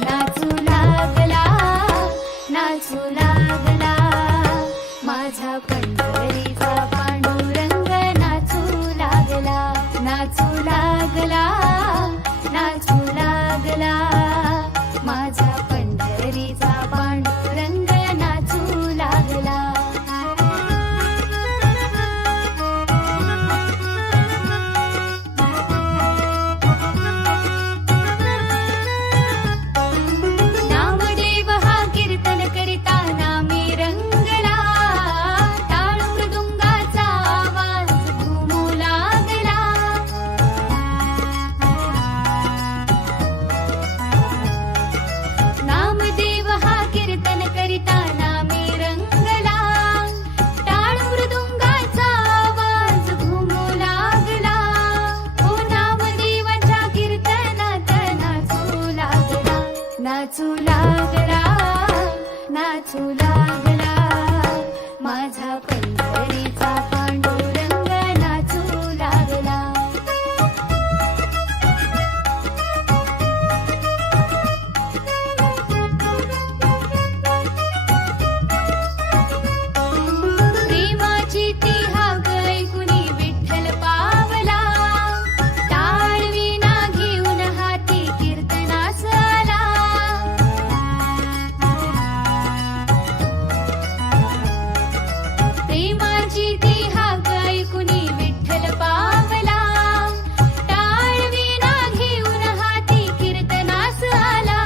नाचू लागला, नाचू लागला, माझा पंढरीचा पांडुरंग नाचू लागला, नाचू लागला, नाचू लागला, माझा पंढरीचा पांडुरंग नाचू लागला. नामदेव हा कीर्तन करिता नामी रंगला, टाळ मृदुंगाचा आवाज घुमू लागला. नामदेव हा कीर्तन करिता नामी रंगला, टाळ मृदुंगाचा आवाज घुमू लागला. हो नामदेवाच्या कीर्तनात नाचू लागला, नाचू लागला, नाचू लागला, माझा पंढरीचा पांडुरंग नाचू लागला. प्रेमाची ती हाक ऐकुनी विठ्ठल पावला, टाळ वीणा घेऊन हाती कीर्तनास आला. प्रेमाची ती हाक ऐकुनी विठ्ठल पावला, टाळ वीणा घेऊन हाती कीर्तनास आला.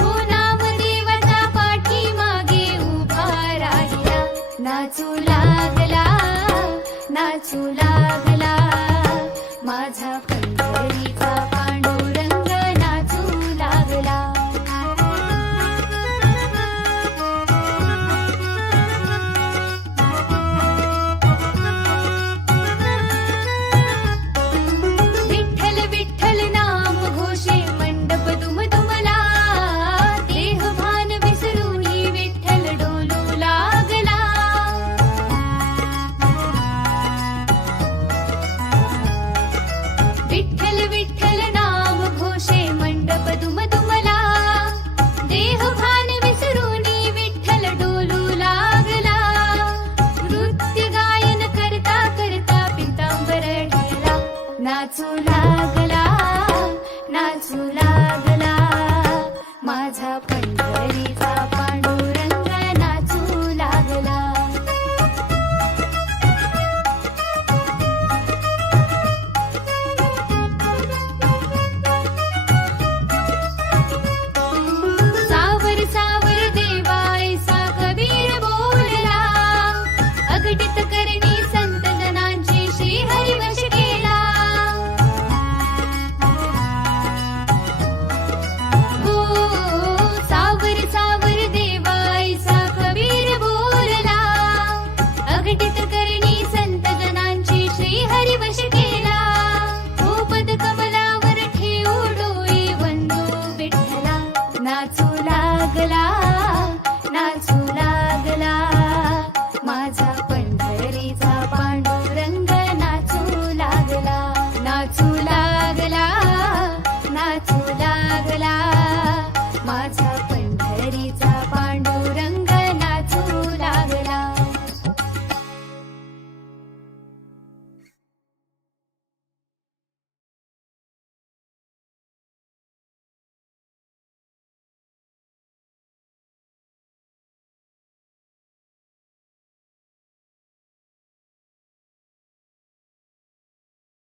हो नामदेवाच्या पाठीमागे उभा राहिला, नाचू लागला, नाचू लागला, माझा पंढरीचा पांडुरंग नाचू लागला. विठ्ठल विठ्ठल नाम घोषे मंडप दुमदुमला, देह भान विसरूनी विठ्ठल डोलू लागला. विठ्ठल विठ्ठल नाम घोषे मंडप दुमदुमला, देह भान विसरूनी विठ्ठल डोलू लागला. नृत्य गायन करता करता पितांबर ढळला, नाचू लागला, नाचू लागला, माझा